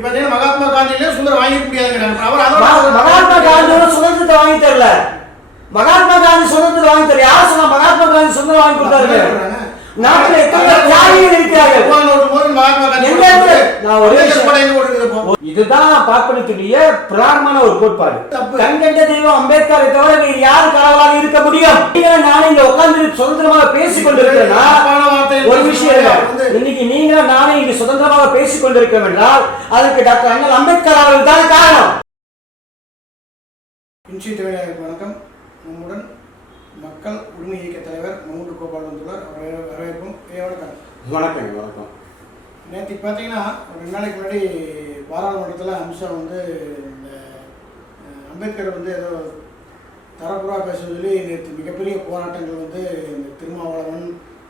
மகாத்மா காந்தியிலே அதோட மகா- மகாத்மா காந்தியோட சுதந்திரத்தை வாங்கி தரல. மகாத்மா காந்தி சுதந்திரத்தை வாங்கி தரல. யார் சொன்னா மகாத்மா காந்தி சுதந்திரம் வாங்கி கொடுத்தாரு? நாட்டில் எத்தனை தியாகிகள் இருக்கிறார்கள்? இதுதான் பார்ப்பனத்துடைய பிரார்மண ஒரு கோட்பாடு. கண்கண்ட தெய்வம் அம்பேத்கரை தவிர வேறு யார் கடவுளாக இருக்க முடியும்? நானே இங்க உட்கார்ந்து சுதந்திரமாக பேசிக் கொண்டிருக்கிறேன்னா ஒரு விஷயம் இன்னைக்கு நீங்க நானே இங்கு சுதந்திரமாக பேசிக் கொண்டிருக்கிறோம் என்றால் அதற்கு டாக்டர் அண்ணல் அம்பேத்கர் அவர்கள் தான் காரணம். வணக்கம் நம்முடன் மக்கள் உரிமை இயக்க தலைவர் மம்முட்டு கோபால் வந்துள்ளார் அவரை வரவேற்போம் ஐயா, வணக்கம். வணக்கம் வணக்கம். நேற்று பார்த்தீங்கன்னா ரெண்டு நாளைக்கு முன்னாடி பாராளுமன்றத்தில் அம்சா வந்து இந்த அம்பேத்கர் வந்து ஏதோ தரப்புறா பேச சொல்லி நேற்று மிகப்பெரிய போராட்டங்கள் வந்து இந்த திருமாவளவன்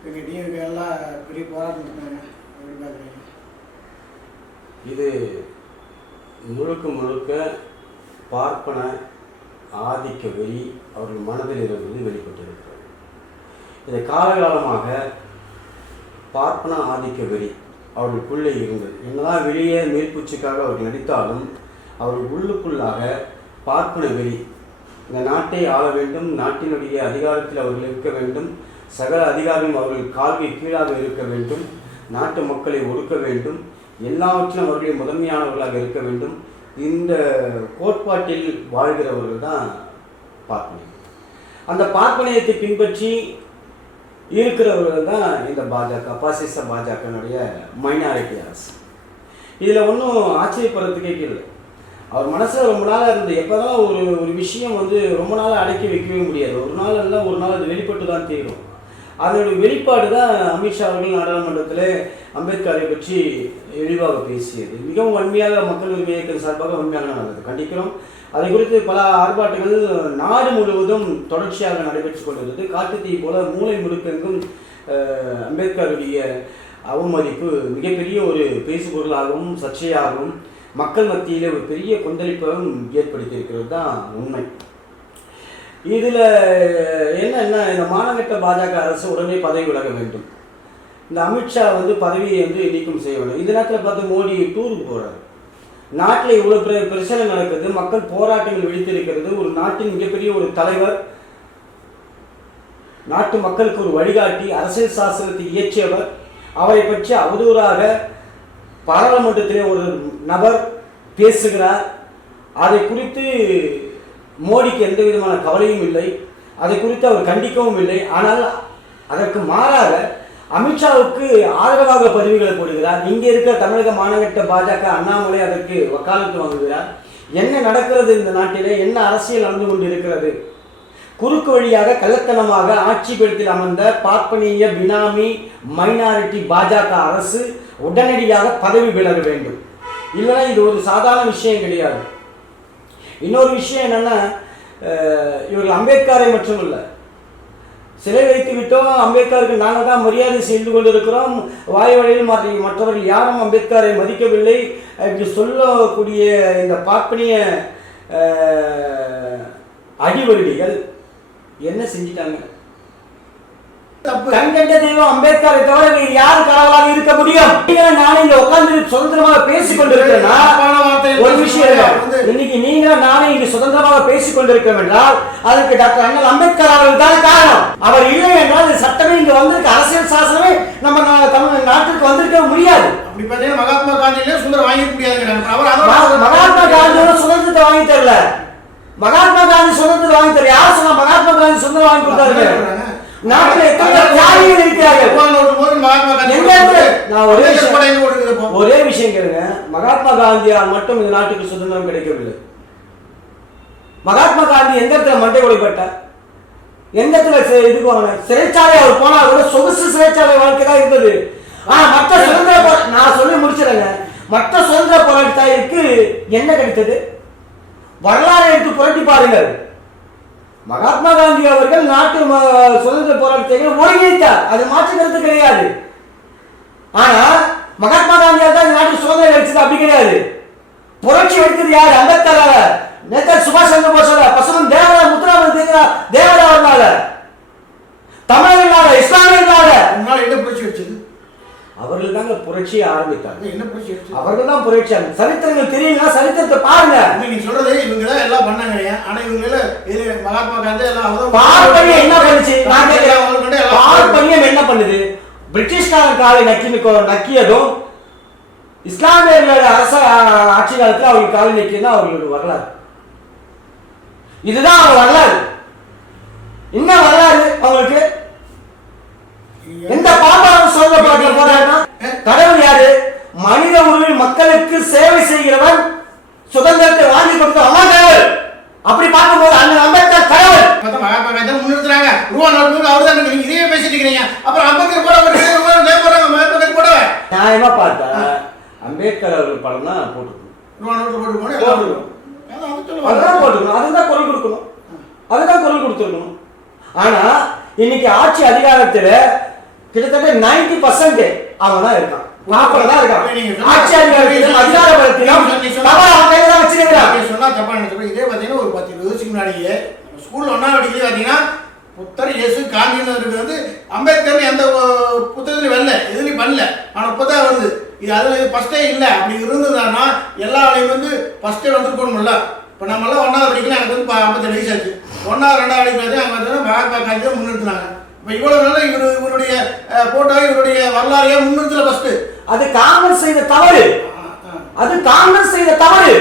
எங்கள் டிஎம்கே எல்லாம் பெரிய போராட்டம் பண்ணாங்க எப்படி பார்க்குறீங்க இது முழுக்க முழுக்க பார்ப்பன ஆதிக்க வெறி அவர்கள் மனதில் இருந்து வெளிப்பட்டிருக்கிறது. இதை காலகாலமாக பார்ப்பன ஆதிக்க வெறி. அவர்களுக்குள்ளே இருந்தது என்னதான் வெளியே மேற்பூச்சிக்காக அவர்கள் நடித்தாலும் அவர்கள் உள்ளுக்குள்ளாக பார்ப்பன வெறி. இந்த நாட்டை ஆள வேண்டும் நாட்டினுடைய அதிகாரத்தில் அவர்கள் இருக்க வேண்டும் சகல அதிகாரம் அவர்கள் கால்வி கீழாக இருக்க வேண்டும் நாட்டு மக்களை ஒடுக்க வேண்டும் எல்லாவற்றிலும் அவர்களே முதன்மையானவர்களாக இருக்க வேண்டும். இந்த கோட்பாட்டில் வாழ்கிறவர்கள் தான் பார்ப்பனை. அந்த பார்ப்பனையத்தை பின்பற்றி இருக்கிறவர்கள் தான் இந்த பாஜக பாசிச பாஜகனுடைய மைனாரிட்டி அரசு. இதில் ஒன்றும் ஆச்சரியப்படுறதுக்கே இல்லை. அவர் மனசில் ரொம்ப நாளாக இருந்து எப்போதான் ஒரு ஒரு விஷயம் வந்து ரொம்ப நாளாக அடக்கி வைக்கவே முடியாது. ஒரு நாள் இல்லை ஒரு நாள் அது வெளிப்பட்டு தான் தீரும். அதனுடைய வெளிப்பாடு தான் அமித்ஷா அவர்கள் நாடாளுமன்றத்தில் அம்பேத்கரை பற்றி இழிவாக பேசியது. மிகவும் வன்மையாக மக்கள் உரிமை இயக்கம் சார்பாக வன்மையாக நடந்தது. கண்டிக்கிறோம் அதை குறித்து பல ஆர்ப்பாட்டங்கள் நாடு முழுவதும் தொடர்ச்சியாக நடைபெற்றுக் கொண்டிருந்தது. காட்டுத்தீ போல மூளை முழுக்கெங்கும் அம்பேத்கருடைய அவமதிப்பு மிகப்பெரிய ஒரு பேசுபொருளாகவும் சர்ச்சையாகவும் மக்கள் மத்தியில் ஒரு பெரிய கொந்தளிப்பாகவும் ஏற்படுத்தியிருக்கிறது தான் உண்மை. இதில் என்னன்னா இந்த மாநகட்ட பாஜக அரசு உடனே பதவி விலக வேண்டும். இந்த அமித்ஷா வந்து பதவியை வந்து நீக்கம் செய்ய வேண்டும். இந்த நேரத்தில் பார்த்து மோடி டூருக்கு போகிறார் நாட்டில் இவ்வளோ பிர பிரச்சனை நடக்குது மக்கள் போராட்டங்கள் விழித்திருக்கிறது ஒரு நாட்டின் மிகப்பெரிய ஒரு தலைவர் நாட்டு மக்களுக்கு ஒரு வழிகாட்டி அரசியல் சாசனத்தை இயற்றியவர் அவரை பற்றி அவதூறாக பாராளுமன்றத்திலே ஒரு நபர் பேசுகிறார். அதை குறித்து மோடிக்கு எந்த விதமான கவலையும் இல்லை. அதை குறித்து அவர் கண்டிக்கவும் இல்லை. ஆனால் அதற்கு மாறாக அமித்ஷாவுக்கு ஆதரவாக பதிவுகளை போடுகிறார். இங்கே இருக்க தமிழக மாநகட்ட பாஜக அண்ணாமலை அதற்கு வக்காலத்து வாங்குகிறார். என்ன நடக்கிறது இந்த நாட்டிலே? என்ன அரசியல் நடந்து கொண்டிருக்கிறது? குறுக்கு வழியாக கள்ளத்தனமாக ஆட்சி பீடத்தில் அமர்ந்த பார்ப்பனிய பினாமி மைனாரிட்டி பாஜக அரசு உடனடியாக பதவி விலக வேண்டும். இல்லைன்னா இது ஒரு சாதாரண விஷயம் கிடையாது. இன்னொரு விஷயம் என்னன்னா இவர்கள் அம்பேத்கரை மட்டும் இல்லை சிலை வைத்து விட்டோம். அம்பேத்கருக்கு நாங்கள் தான் மரியாதை செய்து கொண்டிருக்கிறோம். வாய் வழியில் மற்றவர்கள் யாரும் அம்பேத்கரை மதிக்கவில்லை. இப்படி சொல்லக்கூடிய இந்த பார்ப்பனிய அடிவருடிகள் என்ன செஞ்சிட்டாங்க? கண்கண்ட தெய்வம் அம்பேத்கரை தவிர வேறு யார் கடவுளாக இருக்க முடியும்? நானே இங்க உட்கார்ந்து சுதந்திரமாக பேசிக் கொண்டிருக்கிறேன்னா ஒரு விஷயம் இன்னைக்கு நீங்க நானே இங்கு சுதந்திரமாக பேசிக் கொண்டிருக்கிறோம் என்றால் அதற்கு டாக்டர் அண்ணல் அம்பேத்கர் அவர்கள் தான் காரணம். அவர் இல்லை என்றால் இந்த சட்டமே இங்க வந்திருக்க. அரசியல் சாசனமே நம்ம தமிழ் நாட்டுக்கு வந்திருக்க முடியாது. மகாத்மா காந்தியிலே சுந்தரம் வாங்கிக்க மகா- மகாத்மா காந்தியோட சுதந்திரத்தை வாங்கி தரல. மகாத்மா காந்தி சுதந்திரத்தை வாங்கி தரல. யார் சொன்னா மகாத்மா காந்தி சுதந்திரம் வாங்கி கொடுத்தாரு? நாட்டில் எத்தனை தியாகிகள் இருக்கிறார்கள்? ஒரு விஷயம் ஒரே விஷயம் கேளுங்க. மகாத்மா காந்தியால் மட்டும் இந்த நாட்டுக்கு சுதந்திரம் கிடைக்கவில்லை. மகாத்மா காந்தி எந்த இடத்துல மண்டை உடைப்பட்டார் எந்த இடத்துல இதுக்கு வாங்கினார் சிறைச்சாலை அவர் போனா கூட சொகுசு சிறைச்சாலை வாழ்க்கை தான் இருந்தது. ஆனா மற்ற சுதந்திர நான் சொல்லி முடிச்சிடுறேங்க. மற்ற சுதந்திர போராட்டத்தாருக்கு என்ன கிடைத்தது? வரலாறு எடுத்து புரட்டி பாருங்கள். மகாத்மா காந்தி அவர்கள் நாட்டு ம- சுதந்திர போராட்டத்தை ஒருங்கிணைத்தார் அது மாற்று கருத்து கிடையாது. ஆனா மகாத்மா காந்தியால் தான் நாட்டு சுதந்திரம் கிடைச்சது அப்படி கிடையாது. புரட்சி எடுத்தது யார்? அம்பேத்கர் நேதாஜி சுபாஷ் சந்திர போஸ் பசுமன் தேவரா முத்துராமன் தேவரா அவர்களால தமிழர்களால இஸ்லாமியர்களால. என்ன புரட்சி வச்சது அவர்கள் தாங்க புரட்சியை ஆரம்பித்தாங்க என்ன புரட்சி? அவர்கள் தான் புரட்சி சரித்திரங்கள் தெரியுங்களா? சரித்திரத்தை பாருங்க. நீங்க சொல்றது இவங்க தான் எல்லாம் பண்ணாங்க ஆனா இவங்க இது மகாத்மா காந்தி எல்லாம் பார்ப்பனியம் என்ன பண்ணுச்சு? பார்ப்பனியம் என்ன பண்ணுது? பிரிட்டிஷ்காரன் காலை நக்கி நக்கியதும் இஸ்லாமியர்களோட அரச ஆட்சி காலத்துல அவங்க காலை நக்கியதும் அவர்களோட வரலாறு. இதுதான் அவங்க வரலாறு. என்ன வரலாறு அவங்களுக்கு எந்த பாப்பாவும் சொல்ற பாட்டுல போறாருன்னா கடவுள் யாரு மனித உரிமை மக்களுக்கு சேவை செய்கிறவன் சுதந்திரத்தை வாங்கி கொடுத்த அம்மா கடவுள் அப்படி பார்க்கும்போது அண்ணன் அம்பேத்கர் கடவுள். மகாத்மா காந்தி முன்னிறுத்துறாங்க. ரூபா நோட்டு அவர் தான் நீங்க இதையே பேசிட்டு இருக்கிறீங்க. அப்புறம் அம்பேத்கர் கூட போடுறாங்க மகாத்மா கூட நியாயமா பார்த்தா அம்பேத்கர் அவர்கள் படம் தான் போட்டுக்கணும் ரூபா நோட்டு போட்டு சொல்லுவாங்க. அதுதான் போட்டுக்கணும் அதுதான் குரல் கொடுக்கணும். அதுதான் குரல் கொடுத்துருக்கணும் ஆனா இன்னைக்கு ஆட்சி அதிகாரத்துல கிட்டத்தட்ட 90% பர்சன்ட் அவன் தான் இருக்கான். நாற்பது தான் இருக்கான். நீங்க சொன்ன- ஆட்சி அதிகாரத்திலும் அதிகார கையில தான் வச்சிருக்கிறான் சொன்னா தப்பா நினைச்சு இதே பார்த்தீங்கன்னா ஒரு பத்து இருபது வருஷத்துக்கு முன்னாடியே ஸ்கூல்ல படிக்கல பார்த்தீங்கன்னா புத்தர் இயேசு காந்தின்னு வந்து அம்பேத்கர் எந்த புத்தகத்துலையும் வரல எதுலையும் பண்ணல. ஆனால் இப்போ தான் வருது. இது அதில் ஃபஸ்ட்டே இல்லை. அப்படி இருந்ததுன்னா எல்லா வேலையும் வந்து ஃபஸ்ட்டே வந்துருக்கணும்ல. இப்போ நம்மளாம் ஒன்றாவது படிக்கல எனக்கு வந்து ஐம்பத்தேழு வயசு ஆச்சு. ஒன்றாவது ரெண்டாவது படிக்கிறது அங்கே மகாத்மா காந்தி தான் முன்னிறுத்தினாங்க இப்போ இவ்வளோ நாள் இவர் இவருடைய போட்டோ இவருடைய வரலாறையே முன்னிறுத்தல ஃபஸ்ட்டு அது காங்கிரஸ் செய்த தவறு. அது காங்கிரஸ் செய்த தவறு.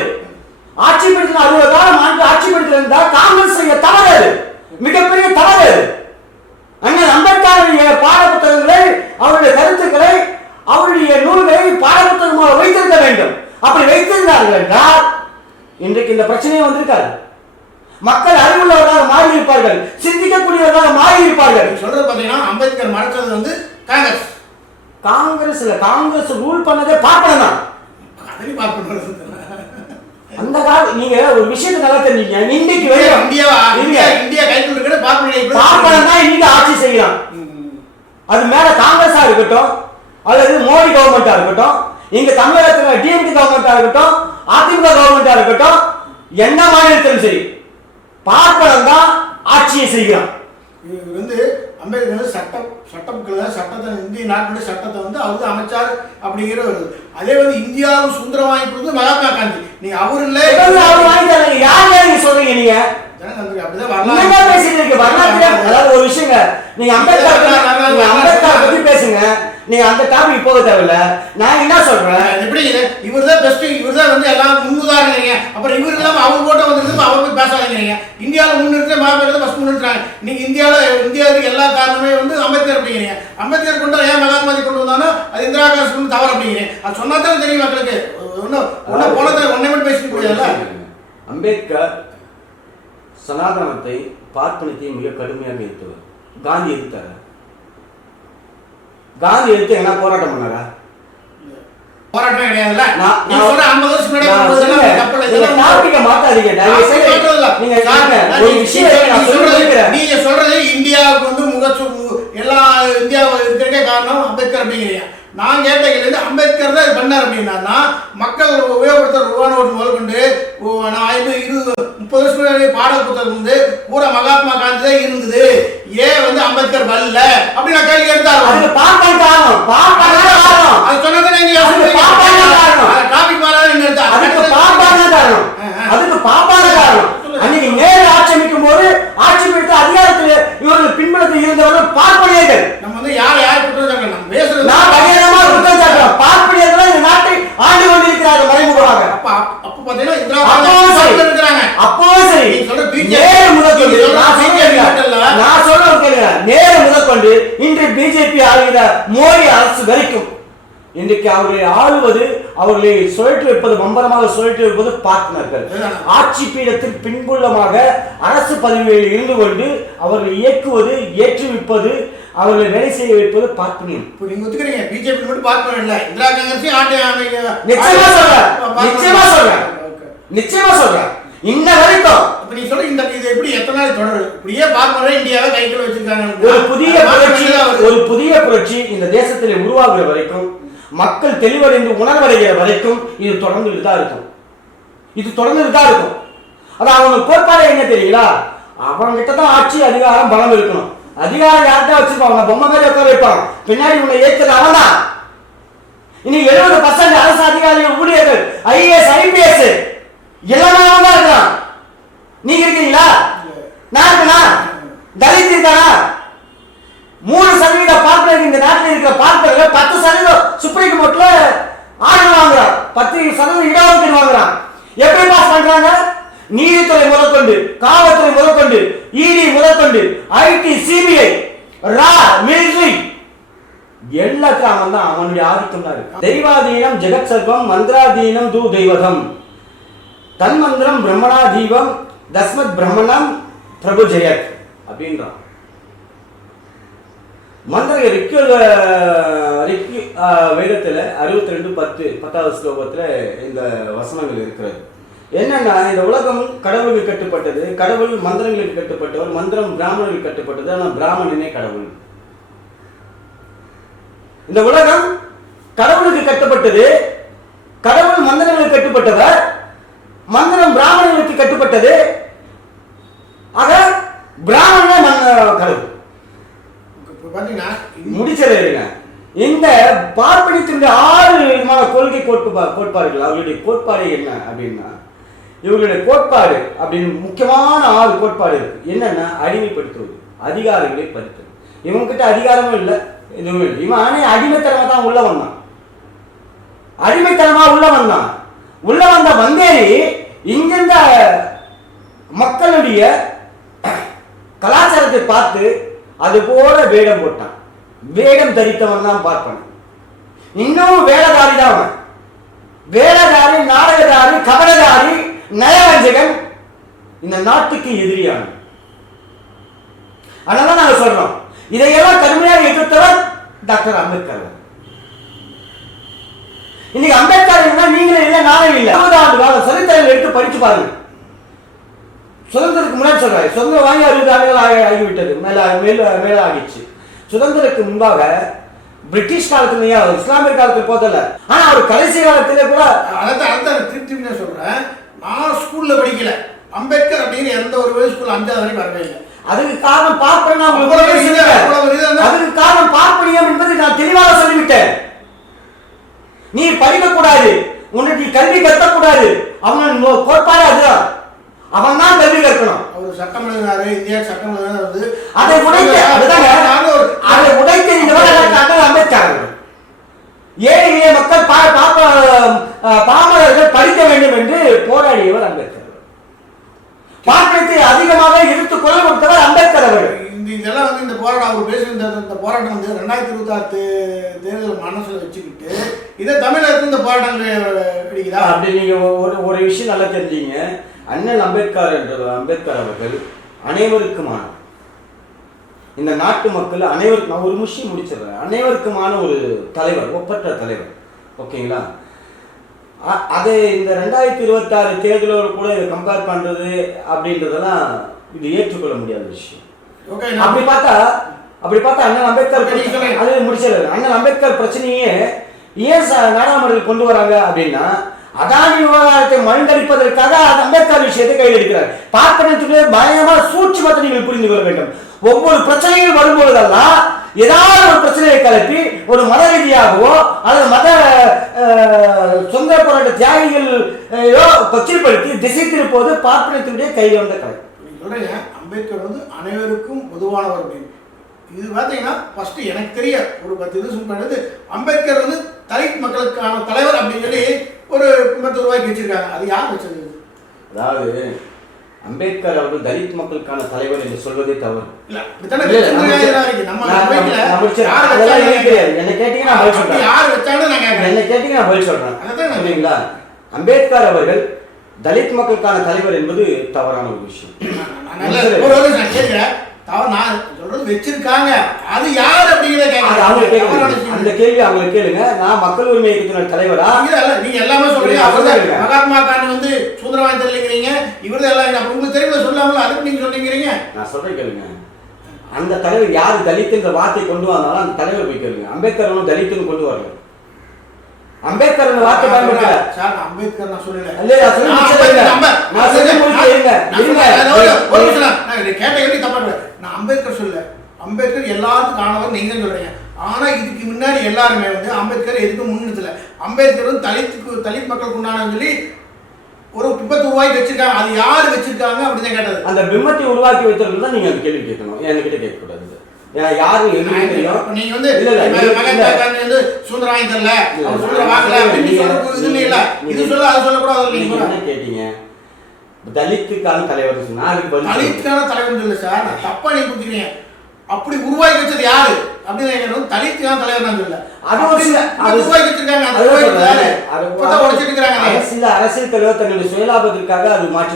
ஆட்சி படுத்தின அறுபது காலம் ஆண்டு ஆட்சி படுத்தின காங்கிரஸ் செய்த தவறு. அது. மிகப்பெரிய தவறு. அண்ணன் அம்பேத்கருடைய பாட புத்தகங்களை அவருடைய கருத்துக்களை அவருடைய நூல்களை பாட புத்தகமாக வைத்திருக்க வேண்டும். அப்படி வைத்திருந்தார்கள் என்றால் இன்றைக்கு இந்த பிரச்சனையே வந்திருக்காரு மக்கள் அறிவுள்ளவர்களாக மாறி இருப்பார்கள் சிந்திக்கக்கூடியவர்களாக மாறி இருப்பார்கள் சொல்றது பார்த்தீங்கன்னா அம்பேத்கர் மறைச்சது வந்து காங்கிரஸ். காங்கிரஸ்ல காங்கிரஸ் ரூல் பண்ணதே பார்ப்பன தான். அந்த கால நீங்க ஒரு விஷயத்தை நல்லா தெரிஞ்சீங்க இன்னைக்கு இந்தியா இந்தியா இந்தியா. கைக்குள்ள இருக்கிற பார்ப்பனம் தான். இன்னைக்கு ஆட்சி செய்யலாம் அது மேல காங்கிரஸா இருக்கட்டும் அல்லது மோடி கவர்மெண்டா இருக்கட்டும் இங்க தமிழகத்துல டிஎம்கே கவர்மெண்டா இருக்கட்டும் அதிமுக கவர்மெண்டா இருக்கட்டும் என்ன மாநிலத்திலும் சரி பார்ப்பனம் தான் ஆட்சியை செய்கிறான் இவர் வந்து அம்பேத்கர் வந்து சட்டம் சட்டப்புக்கள் சட்டத்தை இந்திய நாட்டுடைய சட்டத்தை வந்து அவர் அமைச்சார் அப்படிங்கிற ஒரு அதே வந்து இந்தியாவும் சுதந்திரம் வாங்கி கொடுத்தது மகாத்மா காந்தி. நீங்க அவர் இல்லை. அவர் வாங்கி தராங்க யார் நீங்க சொல்றீங்க நீங்க? பேசிட்டு இருக்கு வரலாற்றுல அதாவது ஒரு விஷயங்க. நீங்க அம்பேத்கர் அம்பேத்கர் பத்தி பேசுங்க. நீங்க அந்த டாபிக் போக தேவையில்ல. நான் என்ன சொல்றேன்? எப்படி இவர் தான் பெஸ்ட் இவர் தான் வந்து எல்லாம் முன்னுதாரணீங்க. அப்புறம் இவர் இல்லாம அவர் போட்ட வந்துருக்கு அவர் போய் பேசாதீங்க இந்தியாவில் முன்னிறுத்த மகாத்மா ஃபர்ஸ்ட் முன்னிறுத்துறாங்க. நீங்க இந்தியாவில் இந்தியாவுக்கு எல்லா காரணமே வந்து அம்பேத்கர் அப்படிங்கிறீங்க. அம்பேத்கர் கொண்டு ஏன் மகாத்மாஜி கொண்டு வந்தானோ அது இந்திரா காந்தி கொண்டு தவறு அப்படிங்கிறீங்க. அது சொன்னா தான் தெரியும் மக்களுக்கு. ஒன்றும் ஒன்றும் போனதை ஒன்றே மட்டும் பேசிட்டு போயிடல அம்பேத்கர் சனாதனத்தை பார்ப்பனத்தை மிக கடுமையாக எதிர்த்தவர். காந்தி எதிர்த்தார். காந்தி எதிர்த்து என்ன போராட்டம் பண்ணாரா போராட்டமே கிடையாதுல்ல நான்- சொல்ற ஐம்பது வருஷம் முன்னாடி தப்பு இல்லை. டாபிக்கை மாத்தாதீங்க தயவு செய்து. நீங்க. ஒரு விஷயம் நான் சொல்றது. நீங்க சொல்றது இந்தியாவுக்கு வந்து முகச்சு எல்லா இந்தியா இருக்கிறதுக்கே காரணம் அம்பேத்கர் அப்படிங்கிறீங்க நான் கேட்ட கேள்வி அம்பேத்கர் தான் பண்ணார் அப்படின்னா மக்கள் உபயோகப்படுத்துற ரூபா நோட்டு முதல் கொண்டு நான் இருபது முப்பது வருஷம் முன்னாடி பாட புத்தகம் வந்து பூரா மகாத்மா காந்தி தான் இருந்தது ஏன் அம்பேத்கர் வரல. அப்படி நான் கேள்வி எடுத்தாரு அதுக்கு பார்ப்பன காரணம். பார்ப்பன காரணம். அது சொன்னதை நீங்க அதுக்கு பாப்பாங்க காரணம். டாபிக் மாறாது என்ன எடுத்தா அதுக்கு பாப்பான காரணம். அதுக்கு பாப்பான காரணம். அன்னைக்கு நேரு ஆட்சி அமைக்கும் போது ஆட்சி பிடித்த அதிகாரத்தில் இவர்கள் பின்பலத்தில் இருந்தவர்கள் பார்ப்பனியர்கள் நம்ம வந்து யார் யார் குற்றம் சாட்டலாம் நம்ம பேசுறது நான் பகிரங்கமா குற்றம் சாட்டுறேன் பார்ப்பனியர்கள் இந்த நாட்டை ஆண்டு கொண்டிருக்கிறார்கள் மறைமுகமாக. அப்ப அப்ப பாத்தீங்கன்னா இந்திரா அப்பவும் சரி. அப்பவும் சரி. நீங்க சொல்ற நேரு முதற்கொண்டு நீங்க சொல்ற நான் BJP சொல்றேன் மட்டும் இல்ல. நான் சொல்றேன் கேளுங்க முதற்கொண்டு இன்று பிஜேபி ஆளுகிற மோடி அரசு வரைக்கும் இன்றைக்கு அவர்களை ஆளுவது அவர்களை சுழற்றி வைப்பது மம்பரமாக சுழற்றி வைப்பது பார்ட்னர்கள். ஆட்சி பீடத்தில் பின்புலமாக அரசு பதவியில் இருந்து கொண்டு அவர்களை இயக்குவது ஏற்றுவிப்பது அவர்களை வேலை செய்ய வைப்பது பார்ப்பனியம் இப்ப நீங்க ஒத்துக்கிறீங்க பிஜேபி மட்டும் பார்க்க இல்ல இந்திரா ஆட்சி அமைக்க நிச்சயமா சொல்றேன். நிச்சயமா சொல்றேன். நிச்சயமா சொல்றேன் இன்ன வரைக்கும் அப்ப நீங்க சொல்ற இந்த இது எப்படி எத்தனை நாள் தொடரும் இப்படியே பார்ப்பனரே இந்தியாவை கைக்குள்ள வச்சிருக்காங்க. ஒரு புதிய புரட்சி. ஒரு புதிய புரட்சி இந்த தேசத்தில் உருவாகுற வரைக்கும் மக்கள் தெளிவடைந்து உணர்வடைகிற வரைக்கும் இது தொடர்ந்துட்டு தான் இருக்கும். இது தொடர்ந்துட்டு தான் இருக்கும். அது அவனுக்கு கோட்பாடு என்ன தெரியுங்களா அவன்கிட்ட தான் ஆட்சி அதிகாரம் பலம் இருக்கணும். அதிகாரம் யார்கிட்ட வச்சிருப்பான்? அவனை பொம்மை மாதிரி உட்கார வைப்பான். பின்னாடி உன்னை ஏற்கிறது அவன் தான் இன்னைக்கு எழுபது பர்சன்ட் அரசு அதிகாரிகள் ஊழியர்கள் ஐஏஎஸ் ஐபிஎஸ் எல்லாமே தான் இருக்கிறான் நீங்க இருக்கீங்களா? நான் இருக்கனா? தலித் இருக்கானா? மூணு சதவீத பார்ப்பனர் இந்த நாட்டில் இருக்கிற பார்ப்பனர்கள் பத்து சதவீதம் சுப்ரீம் கோர்ட்ல ஆர்டர் வாங்குறான். பத்து சதவீதம் இடஒதுக்கீடு வாங்குறான். எப்படி பாஸ் பண்றாங்க? நீதித்துறை முதற்கொண்டு காவல்துறை முதற்கொண்டு இடி முதற்கொண்டு ஐடி சிபிஐ ரா மிலிட்ரி எல்லாத்தையும் அவன் தான் அவனுடைய ஆதிக்கம் தான் இருக்கு. தெய்வாதீனம் ஜெகத் சர்வம் மந்திராதீனம் தூ தெய்வதம். தன்மந்திரம் பிரம்மணாதீபம் தஸ்மத் பிரம்மணம் பிரபு ஜெயத். அப்படின்றான் மந்திர ரிக்கு ரிக்கு வேதத்தில் அறுபத்தி ரெண்டு பத்து பத்தாவது ஸ்லோகத்தில் இந்த வசனங்கள் இருக்கிறது. என்னன்னா இந்த உலகம் கடவுளுக்கு கட்டுப்பட்டது கடவுள் மந்திரங்களுக்கு கட்டுப்பட்டவர் மந்திரம் பிராமணர்களுக்கு கட்டுப்பட்டது ஆனால் பிராமணனே கடவுள். இந்த உலகம் கடவுளுக்கு கட்டுப்பட்டது கடவுள் மந்திரங்களுக்கு கட்டுப்பட்டவர் மந்திரம் பிராமணர்களுக்கு கட்டுப்பட்டது ஆக பிராமணனே மன்ன- கடவுள் இப்போ பார்த்தீங்கன்னா முடிச்சது இந்த பார்ப்பனியத்தினுடைய ஆறு விதமான கொள்கை கோட்பா கோட்பாடுகள். அவர்களுடைய கோட்பாடு என்ன அப்படின்னா இவர்களுடைய கோட்பாடு அப்படின்னு முக்கியமான ஆறு கோட்பாடு இருக்கு. என்னன்னா அடிமைப்படுத்துவது அதிகாரங்களை பறித்தல். இவன்கிட்ட அதிகாரமும் இல்லை எதுவும் இல்லை. இவன் ஆனே அடிமைத்தனமா தான் உள்ள வந்தான். அடிமைத்தனமா உள்ள வந்தான். உள்ள வந்த வந்தேரி இங்கிருந்த மக்களுடைய கலாச்சாரத்தை பார்த்து அது போல வேடம் போட்டான். வேடம் தரித்தவன் தான் பார்ப்பன். இன்னும் வேலைதாரி தான் அவன் வேலைதாரி நாடகதாரி கபடதாரி நயவஞ்சகன் இந்த நாட்டுக்கு எதிரியான அதனால நாங்க சொல்றோம். இதையெல்லாம் கடுமையாக எதிர்த்தவர் டாக்டர் அம்பேத்கர் இன்னைக்கு அம்பேத்கர் நீங்களும் இல்லை நானும் இல்லை. அறுபது ஆண்டு காலம் சரித்திரம் எடுத்து படிச்சு பாருங்க சுதந்திரத்துக்கு முன்னாடி சொல்றாரு சுதந்திரம் வாங்கி அறுபது ஆண்டுகள் ஆகி ஆகிவிட்டது. மேல மேல மேல ஆகிடுச்சு சுதந்திரத்துக்கு முன்பாக பிரிட்டிஷ் காலத்துலயா இஸ்லாமிய காலத்துல போதல ஆனா அவர் கடைசி காலத்துல கூட அதான் அதான் திருப்பி சொல்றேன். நான் ஸ்கூல்ல படிக்கல. அம்பேத்கர் அப்படின்னு எந்த ஒரு ஸ்கூல் அஞ்சாவது வரைக்கும் வரவே இல்லை. அதுக்கு காரணம் பார்ப்பன? அதுக்கு காரணம் பார்ப்பனியம் என்பதை நான் தெளிவாக சொல்லிவிட்டேன். நீ படிக்க கூடாது. உன்னை நீ கல்வி கற்கக்கூடாது. அவன் கோட்பாடு அதுதான். அவன் தான் கல்வி கற்கணும். அவர் சட்டம் எழுதினாரு இந்தியா சட்டம் எழுதினாரு. அதை நானும் ஒரு அதை உடைத்து அம்பேத்கர் அவர்கள். ஏழை எளிய மக்கள் பாமரர்கள் படிக்க வேண்டும் என்று போராடியவர் அம்பேத்கர். பார்ப்பனத்தை அதிகமாக எதிர்த்து குரல் கொடுத்தவர் அம்பேத்கர் அவர்கள் இந்த இதெல்லாம் வந்து இந்த போராட்டம் அவர் பேசுகிற இந்த போராட்டம் வந்து ரெண்டாயிரத்தி இருபத்தாறு தேர்தல் மனசுல வச்சுக்கிட்டு இதை தமிழகத்துல இந்த போராட்டங்கள் பிடிக்குதா அப்படி நீங்க ஒரு ஒரு விஷயம் நல்லா தெரிஞ்சீங்க அண்ணல் அம்பேத்கர் என்ற அம்பேத்கர் அவர்கள் அனைவருக்குமான இந்த நாட்டு மக்கள் அனைவருக்கும் நான் ஒரு விஷயம் முடிச்சிடுறேன். அனைவருக்குமான ஒரு தலைவர் ஒப்பற்ற தலைவர். ஓகேங்களா? அது இந்த ரெண்டாயிரத்தி இருபத்தாறு தேர்தலோடு கூட இதை கம்பேர் பண்றது அப்படின்றதெல்லாம் இது ஏற்றுக்கொள்ள முடியாத விஷயம். ஓகே அப்படி பார்த்தா அப்படி பார்த்தா அண்ணன் அம்பேத்கர். அது முடிச்சிடல. அண்ணன் அம்பேத்கர் பிரச்சனையே ஏன் நாடாளுமன்றத்தில் கொண்டு வராங்க அப்படின்னா அதானி விவகாரத்தை மழுங்கடிப்பதற்காக அந்த அம்பேத்கர் விஷயத்தை கையில் எடுக்கிறார். பார்ப்பனத்துக்கு பயங்கரமான சூட்சுமத்தை நீங்கள் புரிந்து கொள்ள வேண்டும். ஒவ்வொரு பிரச்சனைகள் வரும்பொழுதெல்லாம் ஏதாவது ஒரு பிரச்சனையை கிளப்பி ஒரு மத ரீதியாகவோ அல்லது மத சுதந்திர போராட்ட தியாகிகள் கொச்சில்படுத்தி திசை திருப்போது பார்ப்பனத்தினுடைய கையில் வந்த கலை சொல்றீங்க அம்பேத்கர் வந்து அனைவருக்கும் பொதுவானவர் அப்படின்னு. இது பார்த்தீங்கன்னா ஃபர்ஸ்ட் எனக்கு தெரிய ஒரு பத்து இது சொல் பண்ணது அம்பேத்கர் வந்து தலித் மக்களுக்கான தலைவர் அப்படின்னு சொல்லி ஒரு கும்பத்து ரூபாய்க்கு வச்சிருக்காங்க. அது யார் வச்சது? அதாவது அம்பேத்கர் அவர்கள் தலித் மக்களுக்கான தலைவர் என்று சொல்வதே தவறு. சரிங்களா? அம்பேத்கர் அவர்கள் தலித் மக்களுக்கான தலைவர் என்பது தவறான ஒரு விஷயம். தவறு நான் சொல்றது வச்சிருக்காங்க. அது யார் அப்படிங்கிறத அவங்க கேளுங்க அந்த கேள்வி அவங்க கேளுங்க. நான் மக்கள் உரிமை இயக்கத்தினர் தலைவரா? இல்ல, நீங்க எல்லாமே சொல்றீங்க. அவர்தான். மகாத்மா காந்தி வந்து சுதந்திரவாதி தெரியலங்கிறீங்க. இவர்தான் எல்லாம் அப்ப உங்களுக்கு தெரியல சொல்லாமல? அதுக்கு நீங்க சொல்லிங்கிறீங்க நான் சொல்றேன் கேளுங்க. அந்த தலைவர் யார்? தலித்துன்ற வார்த்தை கொண்டு வந்தாலும் அந்த தலைவர் போய் கேளுங்க. அம்பேத்கர் தலித்துன்னு கொண்டு வரல. அம்பேத்கர் வார்த்தை பயன்படுத்தல. சார் அம்பேத்கர் நான் சொல்லல. இல்ல, நான் சொல்லி. நான் சொல்லி முடிச்சது இருங்க. இருங்க. ஒரு நிமிஷம் நான் நான் இதை கேட்ட எப்படி தப்பா. நான் அம்பேத்கர் சொல்ல அம்பேத்கர் எல்லாத்துக்கும் ஆனவர் நீங்க தான் சொல்றீங்க. ஆனா இதுக்கு முன்னாடி எல்லாருமே வந்து அம்பேத்கர் எதுக்கு முன்னிறுத்தல. அம்பேத்கர் வந்து தலித்துக்கு தலித் மக்களுக்கு உண்டானன்னு சொல்லி ஒரு விபத்து உருவாக்கி வச்சிருக்காங்க. அது யாரு வச்சிருக்காங்க அப்படின்னு கேட்டது அந்த பிம்பத்தை உருவாக்கி வைத்தவர்கள் தான் நீங்க அந்த கேள்வி கேட்கணும். என்கிட்ட கேட்கக்கூடாது? யாரும் நீங்க வந்து சுதந்திரம் வாங்கி தரல. சுதந்திரம் வாங்கல இது இல்ல நீங்க- இது சொல்ல அது சொல்லக்கூடாது நீங்க கேட்டீங்க? தலித்துக்கான தலைவர் சொன்னா அதுக்கு. தலித்துக்கான தலைவர் இல்ல சார். நான் தப்பா நீங்க புரிஞ்சுக்கிறீங்க. அப்படி உருவாக்கி வச்சது யாரு? அப்படின்னு தலித்துக்கான தலைவர் நான் அதை. அரசியல் தலைவர் தன்னுடைய சுயலாபத்திற்காக அது மாற்றி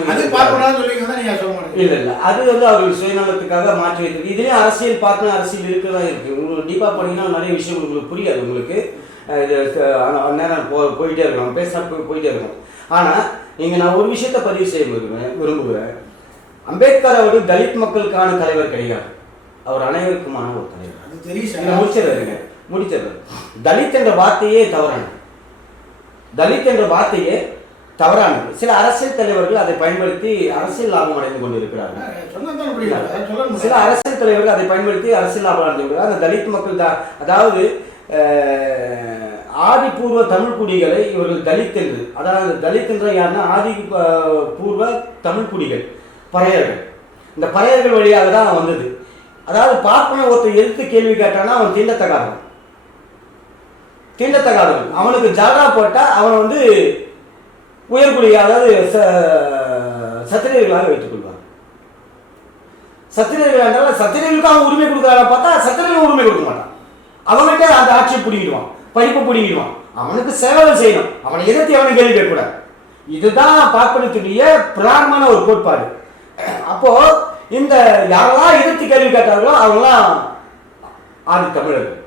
இல்ல இல்ல. அது வந்து அவர்கள் சுயநலத்துக்காக மாற்றி வைத்திருக்கு இதுலயும் அரசியல் பார்க்கணும் அரசியல் இருக்கதான் இருக்கு. உங்களுக்கு டீப்பா போனீங்கன்னா நிறைய விஷயம் உங்களுக்கு புரியாது உங்களுக்கு. நேரம் போயிட்டே இருக்கணும். போய் போயிட்டே இருக்கும் ஆனா நீங்க நான் ஒரு விஷயத்தை பதிவு செய்ய விரும்புகிறேன் விரும்புகிறேன் அம்பேத்கர் அவர்கள் தலித் மக்களுக்கான தலைவர் கிடையாது. அவர் அனைவருக்குமான ஒரு தலைவர். அது தெரியும் முடிச்சிடுறேங்க முடிச்சிடுறேன் தலித் என்ற வார்த்தையே தவறானது. தலித் என்ற வார்த்தையே தவறானது. சில அரசியல் தலைவர்கள் அதை பயன்படுத்தி அரசியல் லாபம் அடைந்து கொண்டிருக்கிறார்கள். சில அரசியல் தலைவர்கள் அதை பயன்படுத்தி அரசியல் லாபம் அடைந்து கொண்டிருக்கிறார்கள். அந்த தலித் மக்கள் தான் அதாவது ஆதிபூர்வ தமிழ் குடிகளை இவர்கள் தலித் என்று அதாவது தலித் என்ற யாருன்னா ஆதி பூர்வ தமிழ் குடிகள் பறையர்கள். இந்த பறையர்கள் வழியாக தான் வந்தது. அதாவது பார்ப்பன ஒருத்தர் எதிர்த்து கேள்வி கேட்டானா அவன் தீண்டத்தகாதவன். தீண்டத்தகாதவன். அவனுக்கு ஜாடா போட்டால் அவன் வந்து உயர்குடி அதாவது ச- சத்திரியர்களாக வைத்துக் கொள்வான். சத்திரியர்கள் என்றால் சத்திரியர்களுக்கு அவன் உரிமை கொடுக்குறாங்க பார்த்தா சத்திரியர்கள் உரிமை கொடுக்க மாட்டான். அவன்கிட்ட அந்த ஆட்சியை பிடிக்கிடுவான் படிப்பை பிடிக்கணும் அவனுக்கு சேவை செய்யணும். அவனை எதிர்த்து அவனை கேள்வி கேட்கக்கூடாது. இதுதான் பார்ப்பனத்துடைய பிராமண ஒரு கோட்பாடு. அப்போ இந்த யாரெல்லாம் எதிர்த்து கேள்வி கேட்டார்களோ அவங்களாம் ஆதி தமிழர்கள்.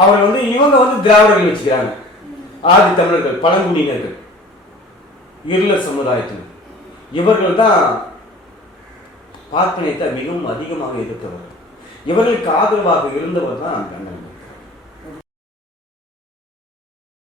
அவர்கள் வந்து இவங்க வந்து திராவிடர்கள் வச்சுக்கிறாங்க. ஆதி தமிழர்கள் பழங்குடியினர்கள். இருளர் சமுதாயத்தினர். இவர்கள் தான் பார்ப்பனையத்தை மிகவும் அதிகமாக எதிர்த்தவர்கள். இவர்களுக்கு ஆதரவாக இருந்தவர் தான் கண்ணன்.